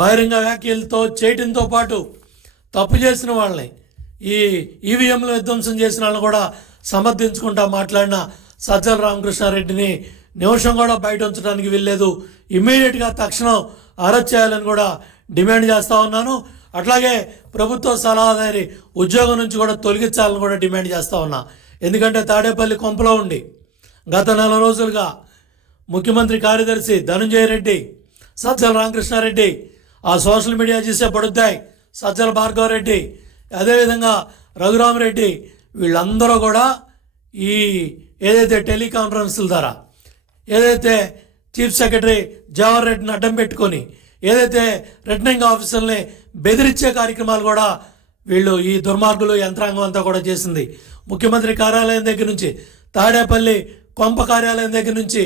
బహిరంగ వ్యాఖ్యలతో చేయడంతో పాటు తప్పు చేసిన వాళ్ళని ఈ ఈవీఎంలు విధ్వంసం చేసిన వాళ్ళని కూడా సమర్థించుకుంటా మాట్లాడిన సజ్జల రామకృష్ణారెడ్డిని నిమిషం కూడా బయట ఉంచడానికి వీల్లేదు. ఇమ్మీడియట్గా తక్షణం అరెస్ట్ చేయాలని కూడా డిమాండ్ చేస్తూ ఉన్నాను. అట్లాగే ప్రభుత్వ సలహాదారి ఉద్యోగం నుంచి కూడా తొలగించాలని కూడా డిమాండ్ చేస్తూ ఉన్నా. ఎందుకంటే తాడేపల్లి కొంపలో ఉండి గత 4 రోజులుగా ముఖ్యమంత్రి కార్యదర్శి ధనంజయ రెడ్డి, సజ్జల రామకృష్ణారెడ్డి, ఆ సోషల్ మీడియా చేసే పడుద్దాయి సజ్జల భార్గవరెడ్డి, అదేవిధంగా రఘురామరెడ్డి, వీళ్ళందరూ కూడా ఈ ఏదైతే టెలికాన్ఫరెన్స్ల ద్వారా ఏదైతే చీఫ్ సెక్రటరీ జవహర్ రెడ్డిని అడ్డం పెట్టుకొని ఏదైతే రిటర్నింగ్ ఆఫీసర్ని బెదిరించే కార్యక్రమాలు కూడా వీళ్ళు ఈ దుర్మార్గులు యంత్రాంగం అంతా కూడా చేసింది. ముఖ్యమంత్రి కార్యాలయం దగ్గర నుంచి, తాడేపల్లి కొంప కార్యాలయం దగ్గర నుంచి,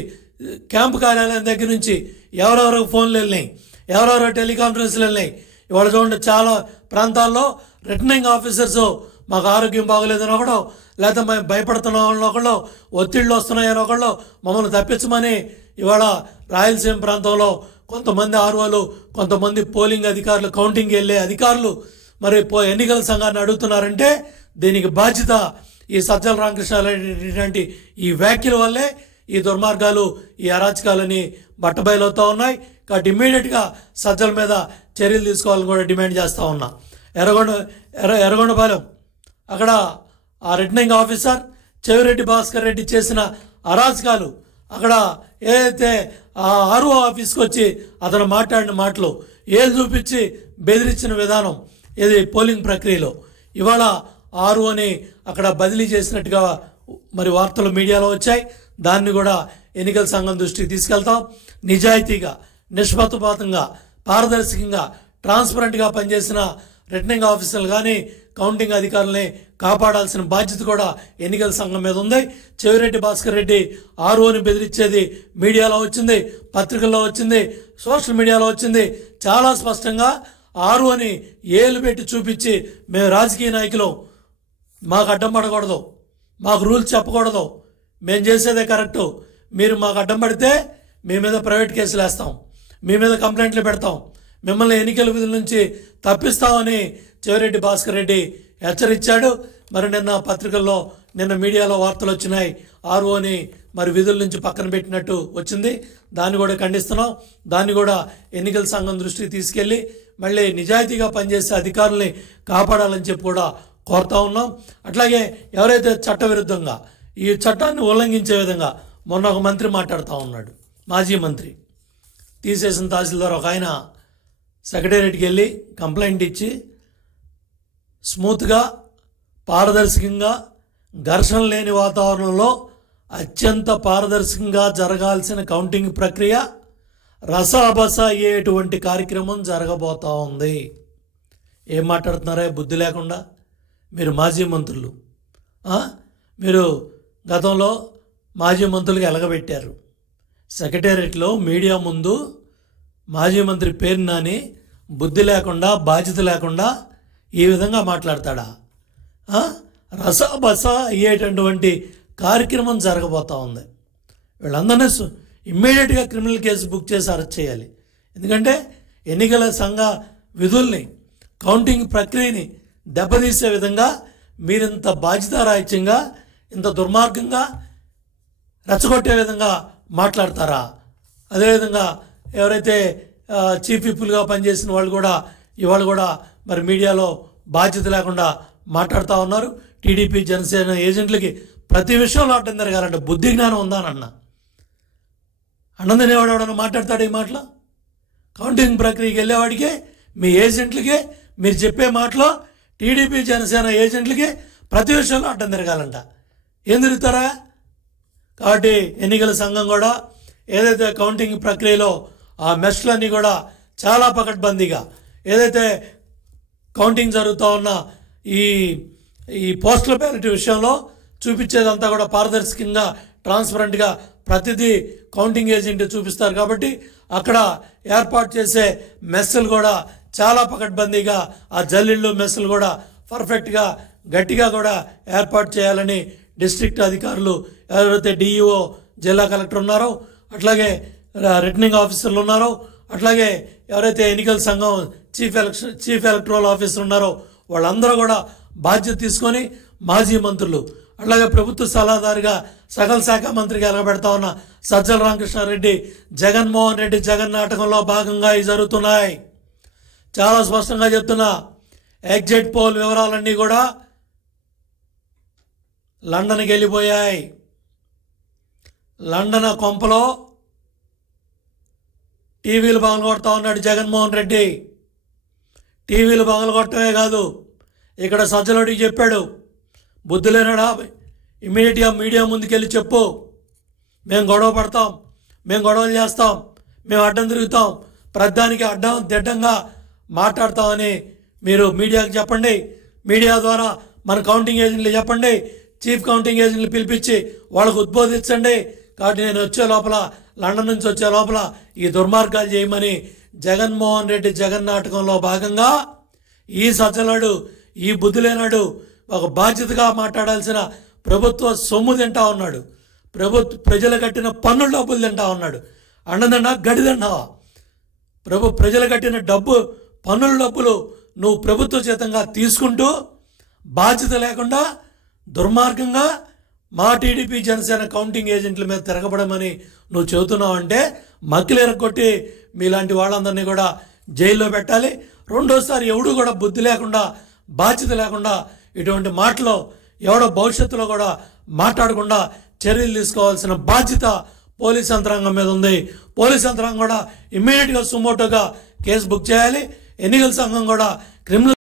క్యాంపు కార్యాలయం దగ్గర నుంచి ఎవరెవరో ఫోన్లు వెళ్ళినాయి, ఎవరెవరో టెలికాన్ఫరెన్స్లు వెళ్ళినాయి. ఇవాళ చూడండి చాలా ప్రాంతాల్లో రిటర్నింగ్ ఆఫీసర్స్ మాకు ఆరోగ్యం బాగోలేదని ఒకడో, లేకపోతే మేము భయపడుతున్నామని ఒకళ్ళు, ఒత్తిళ్ళు వస్తున్నాయని ఒకళ్ళు, మమ్మల్ని తప్పించమని ఇవాళ రాయలసీమ ప్రాంతంలో కొంతమంది ఆర్ఓలు, కొంతమంది పోలింగ్ అధికారులు, కౌంటింగ్కి వెళ్ళే అధికారులు మరి ఎన్నికల సంఘాన్ని అడుగుతున్నారంటే దీనికి బాధ్యత ఈ సజ్జల రామకృష్ణారెడ్డి లాంటి ఈ వ్యాఖ్యల వల్లే ఈ దుర్మార్గాలు, ఈ అరాచకాలని బట్టబయలవుతూ ఉన్నాయి. కాబట్టి ఇమ్మీడియట్గా సజ్జల మీద చర్యలు తీసుకోవాలని కూడా డిమాండ్ చేస్తూ ఉన్నా. ఎర్రగొండపాలెం అక్కడ ఆ రిటర్నింగ్ ఆఫీసర్ చెవిరెడ్డి భాస్కర్ రెడ్డి చేసిన అరాచకాలు, అక్కడ ఏదైతే ఆ ఆర్ఓ ఆఫీస్కి వచ్చి అతను మాట్లాడిన మాటలు, ఏది చూపించి బెదిరించిన విధానం, ఇది పోలింగ్ ప్రక్రియలో ఇవాళ ఆర్ఓని అక్కడ బదిలీ చేసినట్టుగా మరి వార్తలు మీడియాలో వచ్చాయి. దాన్ని కూడా ఎన్నికల సంఘం దృష్టికి తీసుకెళ్తాం. నిజాయితీగా, నిష్పక్షపాతంగా, పారదర్శకంగా, ట్రాన్స్పరెంట్గా పనిచేసిన రిటర్నింగ్ ఆఫీసర్లు కానీ కౌంటింగ్ అధికారులని కాపాడాల్సిన బాధ్యత కూడా ఎన్నికల సంఘం మీద ఉంది. చెవిరెడ్డి భాస్కర్ రెడ్డి ఆర్ఓని బెదిరించేది మీడియాలో వచ్చింది, పత్రికల్లో వచ్చింది, సోషల్ మీడియాలో వచ్చింది. చాలా స్పష్టంగా ఆర్ఓని ఏలు పెట్టి చూపించి మేము రాజకీయ నాయకులు, మాకు అడ్డం పడకూడదు, మాకు రూల్స్ చెప్పకూడదు, మేము చేసేదే కరెక్టు, మీరు మాకు అడ్డం పడితే మీ మీద ప్రైవేట్ కేసులు వేస్తాం, మీ మీద కంప్లైంట్లు పెడతాం, మిమ్మల్ని ఎన్నికల విధుల నుంచి తప్పిస్తామని చెవిరెడ్డి భాస్కర్ రెడ్డి హెచ్చరించాడు. మరి నిన్న పత్రికల్లో, నిన్న మీడియాలో వార్తలు వచ్చినాయి, ఆర్ఓని మరి విధుల నుంచి పక్కన పెట్టినట్టు వచ్చింది. దాన్ని కూడా ఖండిస్తున్నాం. దాన్ని కూడా ఎన్నికల సంఘం దృష్టికి తీసుకెళ్ళి మళ్ళీ నిజాయితీగా పనిచేసే అధికారుల్ని కాపాడాలని చెప్పి కూడా కోరుతా ఉన్నాం. అట్లాగే ఎవరైతే చట్టవిరుద్ధంగా ఈ చట్టాన్ని ఉల్లంఘించే విధంగా మొన్న ఒక మంత్రి మాట్లాడుతూ ఉన్నాడు, మాజీ మంత్రి, తీసేసిన తహసీల్దార్ ఒక ఆయన సెక్రటేరియట్కి వెళ్ళి కంప్లైంట్ ఇచ్చి స్మూత్గా, పారదర్శకంగా, ఘర్షణ లేని వాతావరణంలో అత్యంత పారదర్శకంగా జరగాల్సిన కౌంటింగ్ ప్రక్రియ రసాబస అయ్యేటువంటి కార్యక్రమం జరగబోతూ ఉంది. ఏం మాట్లాడుతున్నారా బుద్ధి లేకుండా? మీరు మాజీ మంత్రులు, మీరు గతంలో మాజీ మంత్రులకు ఎలగబెట్టారు. సెక్రటేరియట్లో మీడియా ముందు మాజీ మంత్రి పేరు నాని బుద్ధి లేకుండా, బాధ్యత లేకుండా ఈ విధంగా మాట్లాడతాడా? రసాబస అయ్యేటటువంటి కార్యక్రమం జరగబోతూ ఉంది. వీళ్ళందరినీ ఇమ్మీడియట్గా క్రిమినల్ కేసు బుక్ చేసి అరెస్ట్ చేయాలి. ఎందుకంటే ఎన్నికల సంఘ విధుల్ని, కౌంటింగ్ ప్రక్రియని దెబ్బతీసే విధంగా మీరింత బాధ్యతారాహిత్యంగా, ఇంత దుర్మార్గంగా, రెచ్చగొట్టే విధంగా మాట్లాడతారా? అదేవిధంగా ఎవరైతే చీఫ్ విప్పులుగా పనిచేసిన వాళ్ళు కూడా ఇవాళ కూడా మరి మీడియాలో బాధ్యత లేకుండా మాట్లాడుతూ ఉన్నారు. టీడీపీ, జనసేన ఏజెంట్లకి ప్రతి విషయంలో అడ్డం జరగాలంటే బుద్ధి జ్ఞానం ఉందా అని అన్నం తినేవాడు మాట్లాడతాడు ఈ మాటలో? కౌంటింగ్ ప్రక్రియకి వెళ్ళేవాడికే, మీ ఏజెంట్లకే మీరు చెప్పే మాటలో టీడీపీ, జనసేన ఏజెంట్లకి ప్రతి విషయంలో అడ్డం తిరగాలంట. ఏం తిరుగుతారా? కాబట్టి ఎన్నికల సంఘం కూడా ఏదైతే కౌంటింగ్ ప్రక్రియలో ఆ మెష్లన్నీ కూడా చాలా పకడ్బందీగా, ఏదైతే కౌంటింగ్ జరుగుతూ ఉన్న ఈ పోస్టల్ బ్యాలెట్ విషయంలో చూపించేదంతా కూడా పారదర్శకంగా, ట్రాన్స్పరెంట్గా ప్రతిదీ కౌంటింగ్ ఏజెంట్ చూపిస్తారు. కాబట్టి అక్కడ ఏర్పాటు చేసే మెస్సులు కూడా చాలా పకడ్బందీగా, ఆ జల్లిళ్ళు మెస్సులు కూడా పర్ఫెక్ట్గా, గట్టిగా కూడా ఏర్పాటు చేయాలని డిస్ట్రిక్ట్ అధికారులు, ఎవరైతే డిఈఓ, జిల్లా కలెక్టర్ ఉన్నారో, అట్లాగే రిటర్నింగ్ ఆఫీసర్లు ఉన్నారో, అట్లాగే ఎవరైతే ఎన్నికల సంఘం చీఫ్ ఎలక్టరల్ ఆఫీసర్ ఉన్నారో వాళ్ళందరూ కూడా బాధ్యత తీసుకొని మాజీ మంత్రులు అలాగే ప్రభుత్వ సలహాదారుగా సకల శాఖ మంత్రిగా ఎలగబెడతా ఉన్న సజ్జల రామకృష్ణారెడ్డి జగన్మోహన్ రెడ్డి జగన్ నాటకంలో భాగంగా ఇవి జరుగుతున్నాయి. చాలా స్పష్టంగా చెప్తున్నా, ఎగ్జిట్ పోల్ వివరాలన్నీ కూడా లండన్కి వెళ్ళిపోయాయి. లండన్ కొంపలో టీవీలు పగలగొడతా ఉన్నాడు జగన్మోహన్ రెడ్డి. టీవీలు పగలగొట్టమే కాదు, ఇక్కడ సజ్జలుడికి చెప్పాడు, బుద్ధి లేనాడా ఇమ్మీడియట్గా మీడియా ముందుకెళ్ళి చెప్పు, మేము గొడవ పడతాం, మేము గొడవలు చేస్తాం, మేము అడ్డం తిరుగుతాం, ప్రధానికి అడ్డం దిడ్డంగా మాట్లాడతామని మీరు మీడియాకి చెప్పండి. మీడియా ద్వారా మన కౌంటింగ్ ఏజెంట్లు చెప్పండి, చీఫ్ కౌంటింగ్ ఏజెంట్లు పిలిపించి వాళ్ళకు ఉద్బోధించండి. కాబట్టి నేను వచ్చే లోపల, లండన్ నుంచి వచ్చే లోపల ఈ దుర్మార్గాలు చేయమని జగన్మోహన్ రెడ్డి జగన్ నాటకంలో భాగంగా ఈ సజ్జలుడు, ఈ బుద్ధి లేనాడు ఒక బాధ్యతగా మాట్లాడాల్సిన ప్రభుత్వ సొమ్ము తింటా ఉన్నాడు, ప్రజలు కట్టిన పన్నుల డబ్బులు తింటా ఉన్నాడు. అన్నదన్నా గడిదన్నావా? ప్రజలు కట్టిన పన్నుల డబ్బులు నువ్వు ప్రభుత్వ చేతంగా తీసుకుంటూ బాధ్యత లేకుండా దుర్మార్గంగా మా టీడీపీ జనసేన కౌంటింగ్ ఏజెంట్ల మీద తిరగబడమని నువ్వు చెబుతున్నావు అంటే మక్కిలేరగొట్టి మీలాంటి వాళ్ళందరినీ కూడా జైల్లో పెట్టాలి. రెండోసారి ఎవడు కూడా బుద్ధి లేకుండా బాధ్యత లేకుండా ఇటువంటి మాటలు ఎవడో భవిష్యత్తులో కూడా మాట్లాడకుండా చర్యలు తీసుకోవాల్సిన బాధ్యత పోలీస్ యంత్రాంగం మీద ఉంది. పోలీస్ యంత్రాంగం కూడా ఇమ్మీడియట్గా సుమోటోగా కేసు బుక్ చేయాలి. ఎన్నికల సంఘం కూడా క్రిమినల్